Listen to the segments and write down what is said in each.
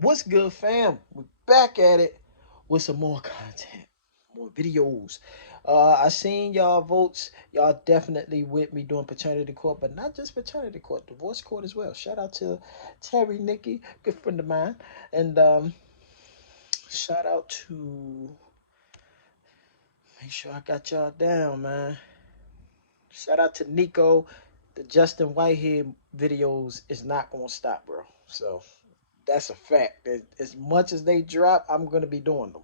What's good, fam? We're back at it with some more content, more videos. I seen y'all votes. Y'all definitely with me doing paternity court, but not just paternity court, divorce court as well. Shout out to Terry Nikki, good friend of mine, and shout out to make sure I got y'all down, man. Shout out to Nico. The Justin Whitehead videos is not gonna stop, bro. So that's a fact. As much as they drop, I'm gonna be doing them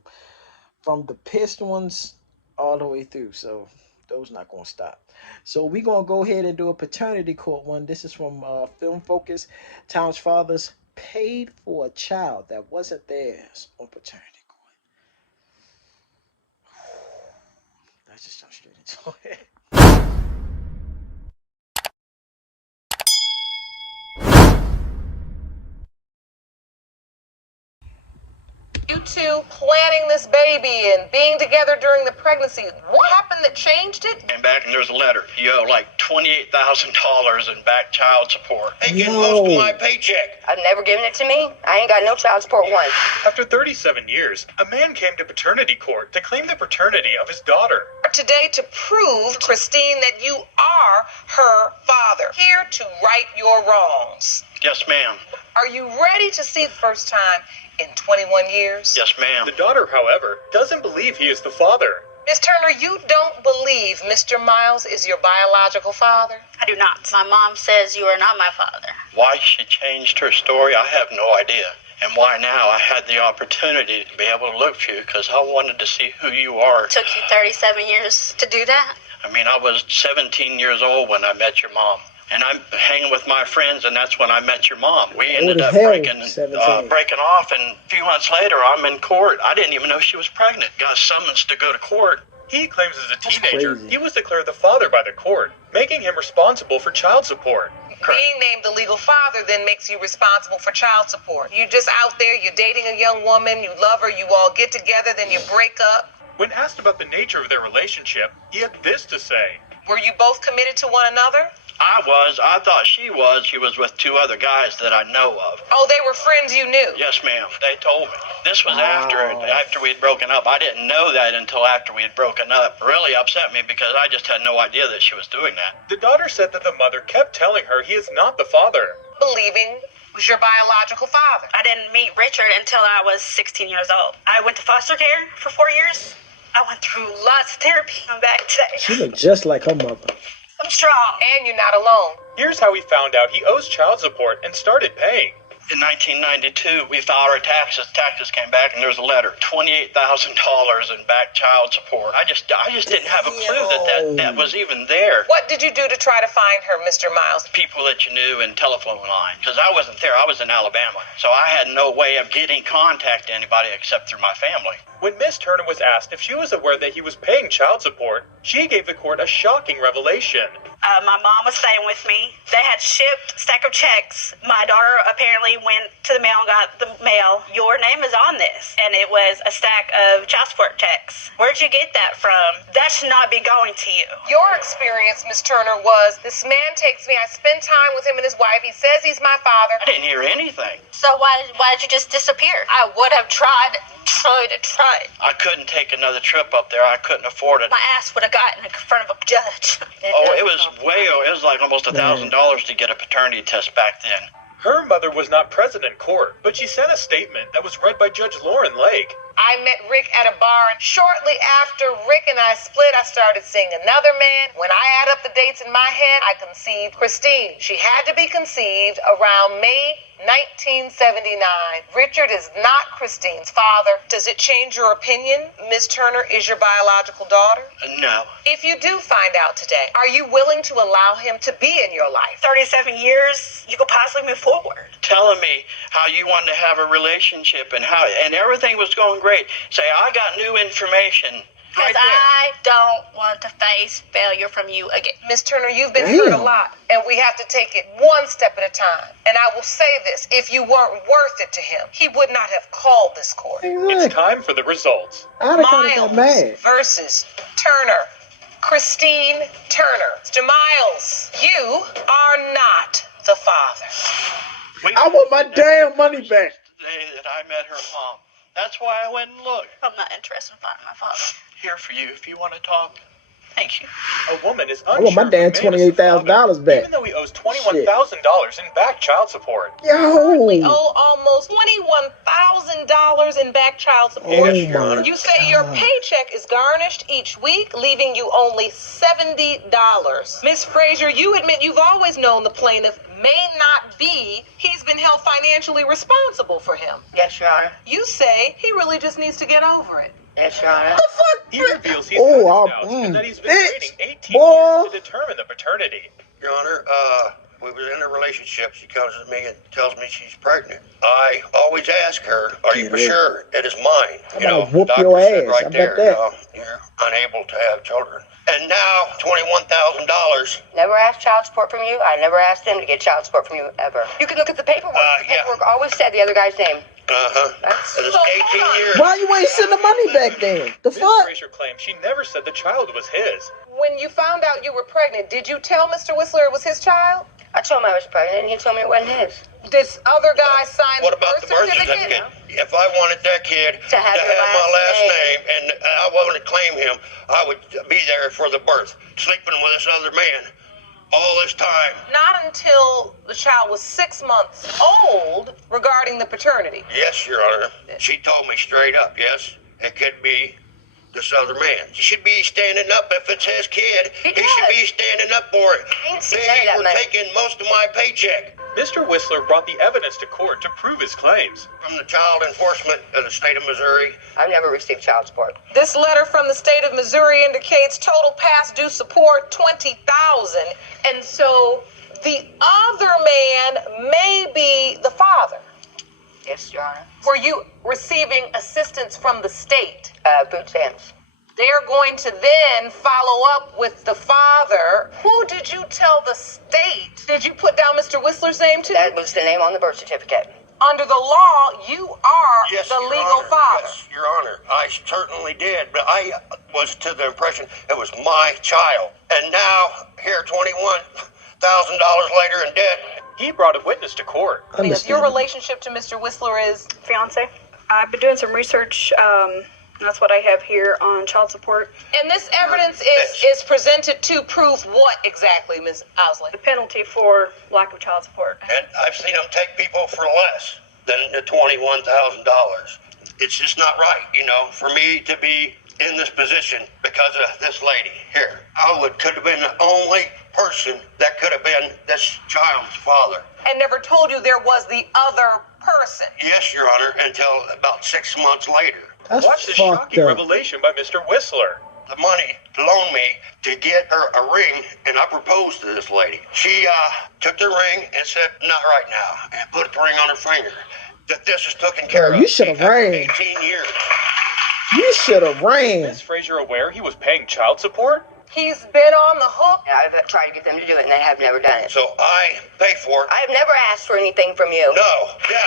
from the pissed ones all the way through. So those not gonna stop. So we gonna go ahead and do a paternity court one. This is from Film Focus. Tom's fathers paid for a child that wasn't theirs on paternity court. Let's just jump straight into it. You two planning this baby and being together during the pregnancy, what happened that changed it? Came back and there's a letter. You owe like $28,000 in back child support. They get most of my paycheck. I've never given it to me. I ain't got no child support once. After 37 years, a man came to paternity court to claim the paternity of his daughter. Today to prove, Christine, that you are her father. Here to right your wrongs. Yes, ma'am. Are you ready to see the first time in 21 years? Yes, ma'am. The daughter, however, doesn't believe he is the father. Miss Turner, you don't believe Mr. Miles is your biological father? I do not. My mom says you are not my father. Why she changed her story, I have no idea. And why now I had the opportunity to be able to look for you because I wanted to see who you are. It took you 37 years to do that? I mean, I was 17 years old when I met your mom. And I'm hanging with my friends, and that's when I met your mom. We ended up breaking off, and a few months later, I'm in court. I didn't even know she was pregnant. Got summons to go to court. He claims as a teenager he was declared the father by the court, making him responsible for child support. Being named the legal father then makes you responsible for child support. You're just out there, you're dating a young woman, you love her, you all get together, then you break up. When asked about the nature of their relationship, he had this to say. Were you both committed to one another? I was. I thought she was. She was with two other guys that I know of. Oh, they were friends you knew? Yes, ma'am. They told me. This was after we had broken up. I didn't know that until after we had broken up. It really upset me because I just had no idea that she was doing that. The daughter said that the mother kept telling her he is not the father. Believing was your biological father. I didn't meet Richard until I was 16 years old. I went to foster care for 4 years. I went through lots of therapy. I'm back today. She looked just like her mother. I'm strong. And you're not alone. Here's how he found out he owes child support and started paying. In 1992, we filed our taxes. Taxes came back, and there was a letter, $28,000 in back child support. I just didn't have a clue that was even there. What did you do to try to find her, Mr. Miles? People that you knew in telephone line, because I wasn't there. I was in Alabama, so I had no way of getting contact to anybody except through my family. When Miss Turner was asked if she was aware that he was paying child support, she gave the court a shocking revelation. My mom was staying with me. They had shipped a stack of checks. My daughter apparently went to the mail and got the mail. Your name is on this. And it was a stack of child support checks. Where'd you get that from? That should not be going to you. Your experience, Miss Turner, was this man takes me, I spend time with him and his wife. He says he's my father. I didn't hear anything. So why did you just disappear? I would have tried. I couldn't take another trip up there. I couldn't afford it. My ass would have gotten in front of a judge. It was like almost $1,000 to get a paternity test back then. Her mother was not present in court, but she sent a statement that was read by Judge Lauren Lake. I met Rick at a bar, and shortly after Rick and I split, I started seeing another man. When I add up the dates in my head, I conceived Christine. She had to be conceived around May 1979. Richard is not Christine's father. Does it change your opinion? Miss Turner is your biological daughter? No. If you do find out today, are you willing to allow him to be in your life? 37 years, you could possibly move forward. Telling me how you wanted to have a relationship and everything was going great. Say, I got new information. Because I don't want to face failure from you again. Miss Turner, you've been hurt a lot, and we have to take it one step at a time. And I will say this, if you weren't worth it to him, he would not have called this court. It's time for the results. Miles versus Turner. Christine Turner. Mr. Miles, you are not the father. I want my damn money back. That I met her mom. That's why I went and looked. I'm not interested in finding my father. Here for you if you want to talk. Thank you. A woman is I unsure want my damn if the man is the $28,000 father, back. even though he owes $21,000 in back child support. Yo! Currently owe almost $21,000 in back child support. Oh my You say your paycheck is garnished each week, leaving you only $70. Miss Frazier, you admit you've always known the plaintiff may not be. He's been held financially responsible for him. Yes, Your Honor. You say he really just needs to get over it. Yes, Your Honor. The fuck? He reveals he's had his doubts and that he's been waiting 18 boy. years to determine the paternity. Your Honor, we was in a relationship. She comes to me and tells me she's pregnant. I always ask her, are you for sure it is mine? I'm gonna whoop your ass. Right I there, bet that. you're unable to have children. And now, $21,000. Never asked child support from you. I never asked them to get child support from you, ever. You can look at the paperwork. The yeah. paperwork always said the other guy's name. That's So, hold 18 on. years. Why you ain't send the money back then? The Miss fuck? Frazier claims she never said the child was his. When you found out you were pregnant, did you tell Mr. Whistler it was his child? I told him I was pregnant, and he told me it wasn't his. This other guy signed What the about the birth certificate? If I wanted that kid To have your my last last name and I wanted to claim him, I would be there for the birth, sleeping with this other man all this time. Not until the child was 6 months old regarding the paternity. Yes, Your Honor. She told me straight up, yes, it could be this other man. He should be standing up if it's his kid. He He should does. be standing up for it. I ain't seen They none of were that money. taking most of my paycheck Mr. Whistler brought the evidence to court to prove his claims. from the child enforcement of the state of Missouri. I've never received child support. This letter from the state of Missouri indicates total past due support $20,000, and so the other man may be the father. Yes, Your Honor. Were you receiving assistance from the state? Food stamps. They're going to then follow up with the father. Who did you tell the state? Did you put down Mr. Whistler's name too? That was the name on the birth certificate. Under the law, you are Yes, the Your legal Honor. father. Yes, Your Honor. I certainly did, but I was to the impression it was my child. And now, here, $21,000 later and dead. He brought a witness to court. Because your relationship to Mr. Whistler is Fiance. I've been doing some research. That's what I have here on child support. and this evidence is presented to prove what exactly, Ms. Owsley? The penalty for lack of child support. And I've seen them take people for less than the $21,000. It's just not right, for me to be in this position because of this lady here. I could have been the only person that could have been this child's father. And never told you there was the other person. Yes, Your Honor, until about 6 months later. That's Watch this fucked shocking up. revelation by Mr. Whistler. The money loaned me to get her a ring, and I proposed to this lady. She took the ring and said, not right now, and put the ring on her finger. That this is taken care of. You should have After ran. 18 years. You should have ran. Is Frazier aware he was paying child support? He's been on the hook. And I've tried to get them to do it, and they have never done it. So I pay for it. I've never asked for anything from you. No, yeah.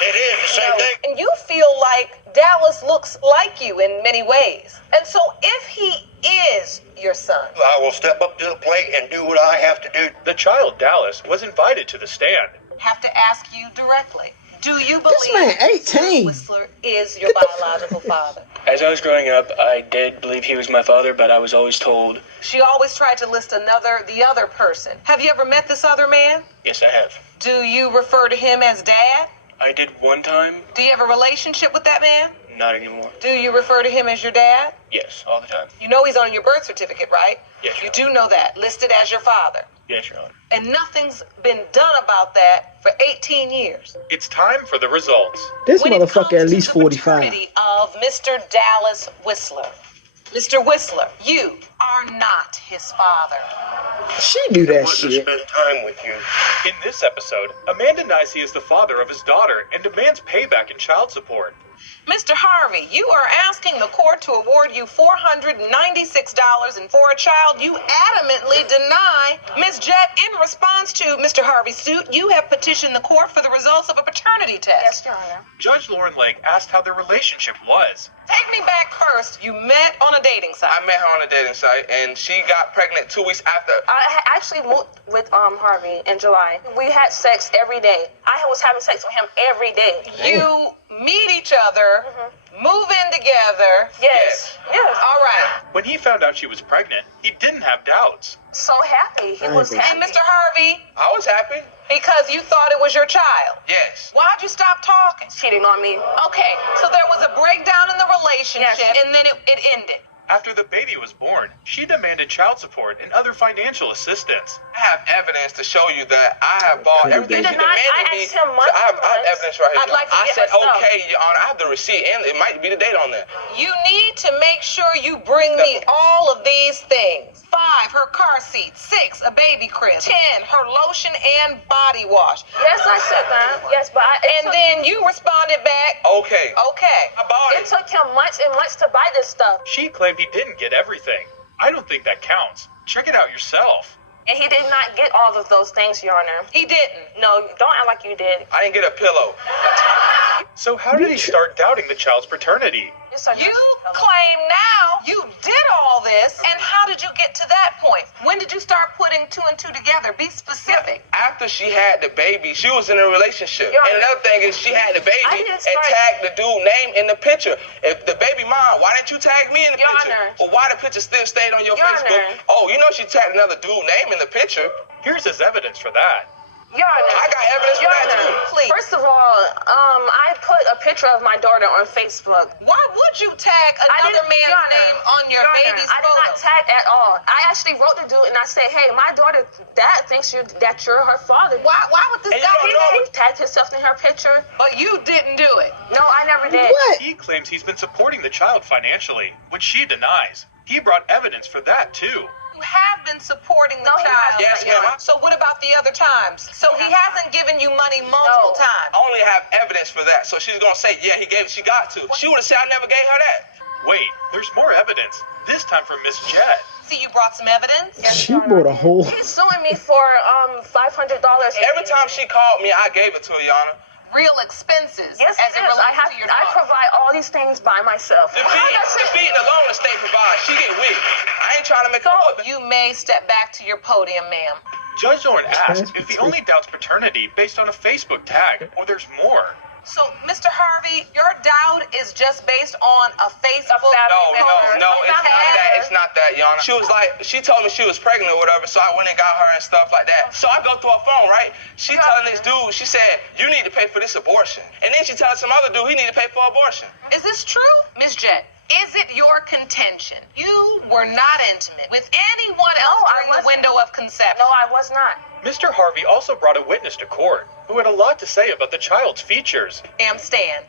It is the same thing. And you feel like Dallas looks like you in many ways. And so if he is your son, I will step up to the plate and do what I have to do. The child, Dallas, was invited to the stand. have to ask you directly. Do you believe This man 18. Whistler is your biological father? As I was growing up, I did believe he was my father, but I was always told, She always tried to list the other person. Have you ever met this other man? yes, I have. Do you refer to him as dad? I did one time, Do you have a relationship with that man? not anymore. Do you refer to him as your dad? Yes, all the time. You know he's on your birth certificate, right? Yes, You Your do know that, listed as your father. Yes, Your Honor. And nothing's been done about that for 18 years. It's time for the results. This When it motherfucker comes at to least the 45. paternity of Mr. Dallas Whistler. Mr. Whistler, you are not his father. She knew that Want to shit. spend time with you. In this episode, a man denies he is the father of his daughter and demands payback in child support. Mr. Harvey, you are asking the court to award you $496, and for a child you adamantly deny. Ms. Jett, in response to Mr. Harvey's suit, you have petitioned the court for the results of a paternity test. Your Honor. Judge Lauren Lake asked how their relationship was. Take me back first. You met on a dating site. I met her on a dating site. website, and she got pregnant 2 weeks after. I actually moved with Harvey in July. We had sex every day. I was having sex with him every day. You meet each other, move in together. Yes. All right. When he found out she was pregnant, he didn't have doubts. So happy. He was happy. And Mr. Harvey, I was happy. because you thought it was your child. Yes. Why'd you stop talking? Cheating on me. Okay, so there was a breakdown in the relationship, Yes. and then it ended. After the baby was born, she demanded child support and other financial assistance. I have evidence to show you that I have bought everything she did not. I demanded me. asked him months I have evidence right here. I'd like to I get said, my stuff. okay, Your Honor, I have the receipt, and it might be the date on there. You need to make sure you bring me all of these things. 5, her car seat. 6, a baby crib. 10, her lotion and body wash. Yes, I said that. Yes, but And then you responded back, Okay. okay. I bought it it. took him months and months to buy this stuff. She claimed he didn't get everything. I don't think that counts. Check it out yourself. And he did not get all of those things, Your Honor. He didn't. No, don't act like you did. I didn't get a pillow. So how did he start doubting the child's paternity? You claim now you did all this, and how did you get to that point? When did you start putting 2 and 2 together? Be specific. After she had the baby, she was in a relationship. Your And Honor, another thing is she had the I baby didn't and start- tagged the dude name in the picture. If the baby mom, why didn't you tag me in the Your picture? Honor. Well, why the picture still stayed on your Your Facebook? Honor. Oh, you know she tagged another dude name in the picture. Here's his evidence for that. Your Honor. I got evidence for Your that Honor, too. Please. First of all, I put a picture of my daughter on Facebook. Why would you tag another man's Your Honor, name on your Honor, baby's I did photo? not tag at all. I actually wrote the dude and I said, hey, my daughter, dad thinks that you're her father. Why would this And guy you do don't know- that? He tagged himself in her picture. But you didn't do it. No, I never did. What? He claims he's been supporting the child financially, which she denies. He brought evidence for that too. You have been supporting the No, he child. hasn't. Yes, ma'am. So what about the other times? So he hasn't given you money multiple No. times. I only have evidence for that. So she's gonna say, yeah, he gave it, she got to. She would have said I never gave her that. Wait, there's more evidence. This time from Miss Jet. See, you brought some evidence. She bought a whole. He's suing me for $500. Every time she called me, I gave it to her, Your Honor. Real expenses. Yes, as it it is. relates to your I daughter. provide all these things by myself. The feeding alone the state provides. She get weak. I ain't trying to make her look. You may step back to your podium, ma'am. Judge Zorn asked if he only doubts paternity based on a Facebook tag, or there's more. So, Mr. Harvey, your doubt is just based on a Facebook No, picture. it's not that. It's not that, Your Honor. She was like, she told me she was pregnant or whatever, so I went and got her and stuff like that. So I go through her phone, right? She telling this dude, she said, you need to pay for this abortion. And then she telling some other dude he need to pay for abortion. Is this true, Ms. Jet? Is it your contention you were not intimate with anyone else during the window of conception? No, I was not. Mr. Harvey also brought a witness to court who had a lot to say about the child's features. Ma'am, stand.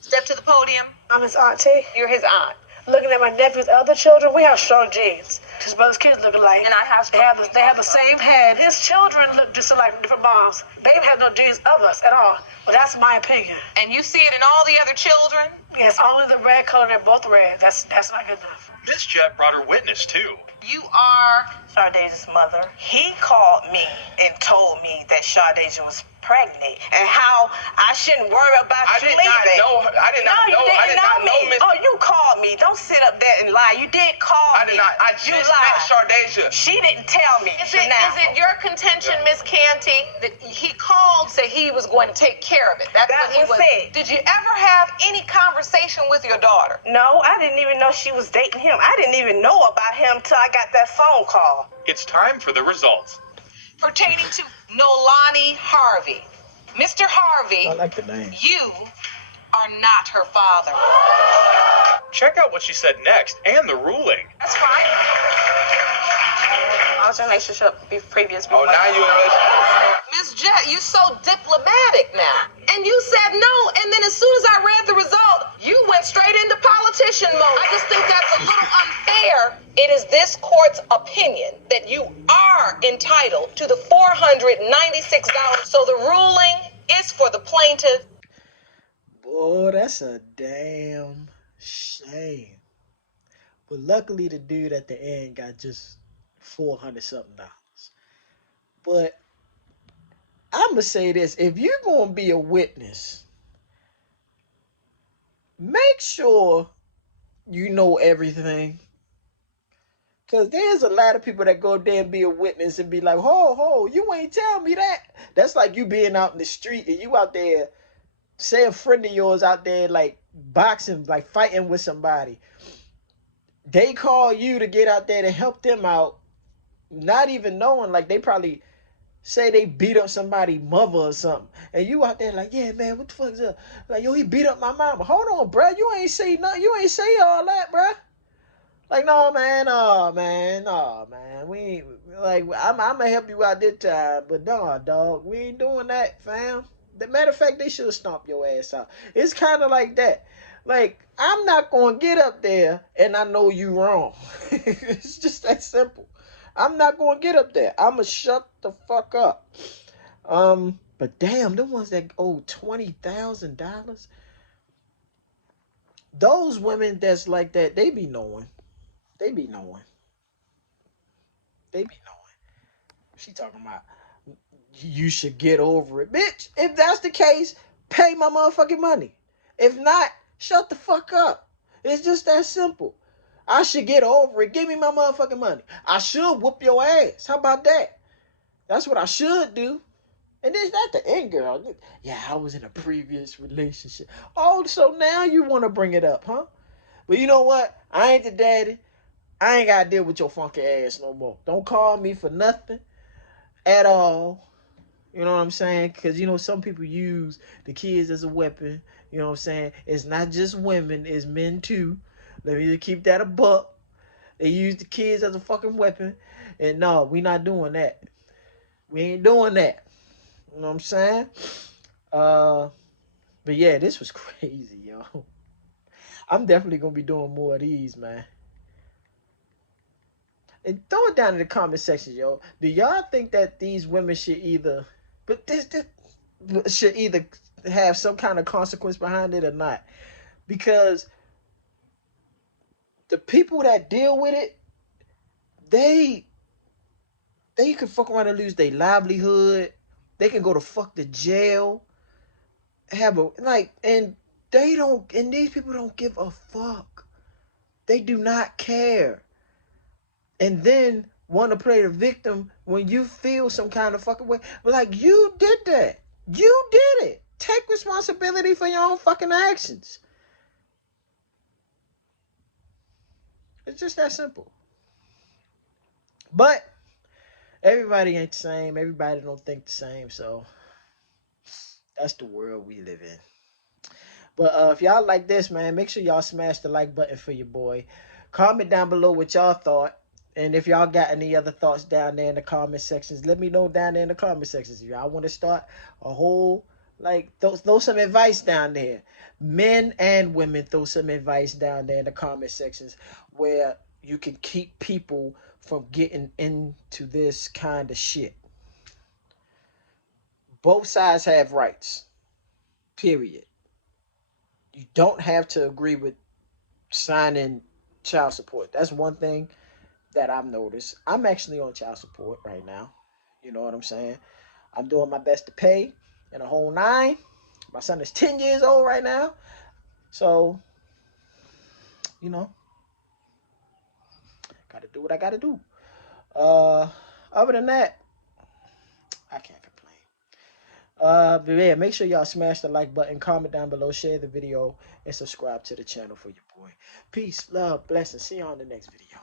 Step to the podium. I'm his auntie. You're his aunt. Looking at my nephew's other children, we have strong genes. His brother's kids look alike. And I have They have the same head. His children look just alike from different moms. They have no genes of us at all. But that's my opinion. And you see it in all the other children? Yes, only the red color, they're both red. That's not good enough. Miss Jet brought her witness too. You are Shardeja's mother. He called me and told me that Shardeja was pregnant and how I shouldn't worry about I you did not leaving. know her. I did not know. You I didn't did not know me. Miss. Oh, you called me. Don't sit up there and lie. You did call I me. did not. I You just lied. met Shardeja. She didn't tell me. Is it your contention, Miss Canty, that he called, said he was going to take care of it? That's That what he was was. it. Did you ever have any conversation with your daughter? No, I didn't even know she was dating him. I didn't even know about him till I got that phone call. It's time for the results. Pertaining to Nolani Harvey. Mr. Harvey, I like the name. you are not her father. Check out what she said next and the ruling. That's fine. I was in a relationship previous. Oh, now you in a relationship? Miss Jet, you so diplomatic now. And you said no, and then as soon as I read the result, you went straight into politician mode. I just think that's a little unfair. It is this court's opinion that you are entitled to the $496. So the ruling is for the plaintiff. Boy, that's a damn shame. But luckily the dude at the end got just $400 something. But I'ma say this, if you're gonna be a witness, make sure you know everything. Because there's a lot of people that go there and be a witness and be like, ho, you ain't tell me that. That's like you being out in the street and you out there, say a friend of yours out there like boxing, like fighting with somebody. They call you to get out there to help them out, not even knowing, like they probably say they beat up somebody's mother or something. And you out there like, yeah, man, what the fuck is up? Like, yo, he beat up my mama. Hold on, bro. You ain't say nothing. You ain't say all that, bro. Like, no, man, we ain't, like, I'm gonna help you out this time, but no, dog, we ain't doing that, fam. The matter of fact, they should have stomped your ass out. It's kind of like that. Like, I'm not gonna get up there and I know you wrong. It's just that simple. I'm not gonna get up there. I'm gonna shut the fuck up. But damn, the ones that owe $20,000, those women that's like that, they be knowing. They be knowing. They be knowing. She talking about you should get over it. Bitch, if that's the case, pay my motherfucking money. If not, shut the fuck up. It's just that simple. I should get over it. Give me my motherfucking money. I should whoop your ass. How about that? That's what I should do. And is that the end girl? Yeah, I was in a previous relationship. Oh, so now you want to bring it up, huh? But you know what? I ain't the daddy. I ain't got to deal with your funky ass no more. Don't call me for nothing at all. You know what I'm saying? Because, you know, some people use the kids as a weapon. You know what I'm saying? It's not just women, it's men too. Let me just keep that a buck. They use the kids as a fucking weapon. And no, we not doing that. We ain't doing that. You know what I'm saying? But yeah, this was crazy, yo. I'm definitely going to be doing more of these, man. And throw it down in the comment section, yo. Do y'all think that these women should either, but this should either have some kind of consequence behind it or not? Because the people that deal with it, they could fuck around and lose their livelihood. They can go to fuck the jail. Have a like, and they don't, and these people don't give a fuck. They do not care. And then want to play the victim when you feel some kind of fucking way. Like, you did that. You did it. Take responsibility for your own fucking actions. It's just that simple. But everybody ain't the same. Everybody don't think the same. So that's the world we live in. But if y'all like this, man, make sure y'all smash the like button for your boy. Comment down below what y'all thought. And if y'all got any other thoughts down there in the comment sections, let me know down there in the comment sections. If y'all want to start a whole, like, throw some advice down there. Men and women, throw some advice down there in the comment sections where you can keep people from getting into this kind of shit. Both sides have rights. Period. You don't have to agree with signing child support. That's one thing that I've noticed. I'm actually on child support right now. You know what I'm saying? I'm doing my best to pay in a whole 9. My son is 10 years old right now. So, you know, got to do what I got to do. Other than that, I can't complain. But yeah, make sure y'all smash the like button, comment down below, share the video, and subscribe to the channel for your boy. Peace, love, blessings. See you on the next video.